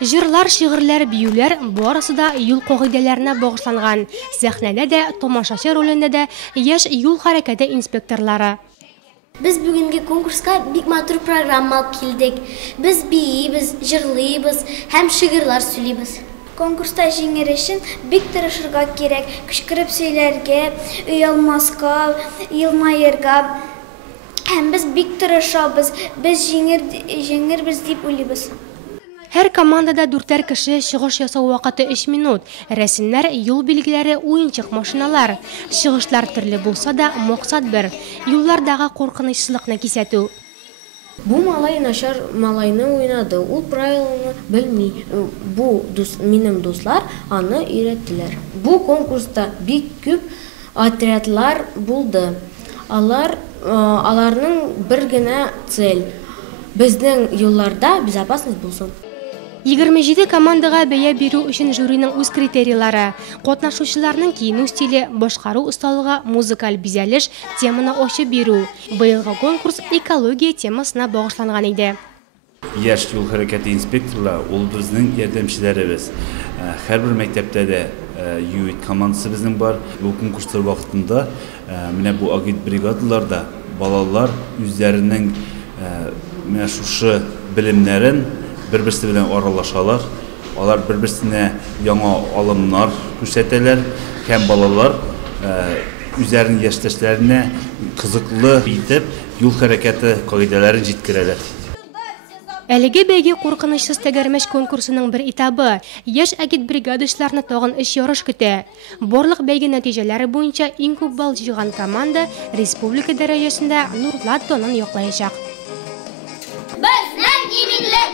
Жырлар, шигырьләр, биюләр барысы да юл кагыйдәләренә багышланган. Сәхнәдә дә, тамашачы ролендә дә яшь юл хәрәкәте инспекторлары. Biz бүгенге конкурска бик матур программа алып килдек. Biz биебез, җырлыйбыз һәм шигырьләр сөйлибез. Конкурста җиңер өчен бик тырышырга кирәк, кычкырып сөйләргә, уялмаска, елмаерга. Һәм biz бик тырышабыз, biz җиңербез дип уйлыйбыз. Һәр командада 4 кеше, чыгыш ясау вакыты 3 минут. Рәсемнәр, юл билгеләре, уенчык машиналар. Чыгышлар төрле булса да, максат бер. Юллардагы куркынычсызлыкны кисәтү. Бу малай начар малайны уйнады. Ул правиланы белми. Минем дуслар аны өйрәттеләр. Бу конкурста бик күп отрядлар булды. Аларның бер генә цель. Безнең юлларда безопасность булсын. 27 командага бәя бирү өчен жюриның үз критерийлары. Катнашучыларның киенү стиле, башкару осталыгы, музыкаль бизәлеш теманы ачып бирү. Быелгы конкурс экология темасына багышланган иде. Яшь юл хәрәкәте инспекторлары ул безнең ярдәмчеләребез. Һәрбер мәктәптә дә ЮИТ командасы безнең бар. Бу конкурслар вакытында менә бу агит бригадаларда балалар үзләренең менә шушы белемнәрен бер-берсе белән аралашалар. Алар бер-берсенә яңа алымнар күрсәтәләр һәм балалар үзләренең яшьтәшләренә кызыклы итеп юл хәрәкәте кагыйдәләрен җиткерәләр. Әлеге бәйге куркынычсыз тәгәрмәч конкурсының бер этабы. Яшь агит бригадашларны тагын 3 ярыш көтә. Барлык бәйге нәтиҗәләре буенча иң күп балл җыйган команда республика дәрәҗәсендә Нурлат тонын яклаячак. Безнең иминлек,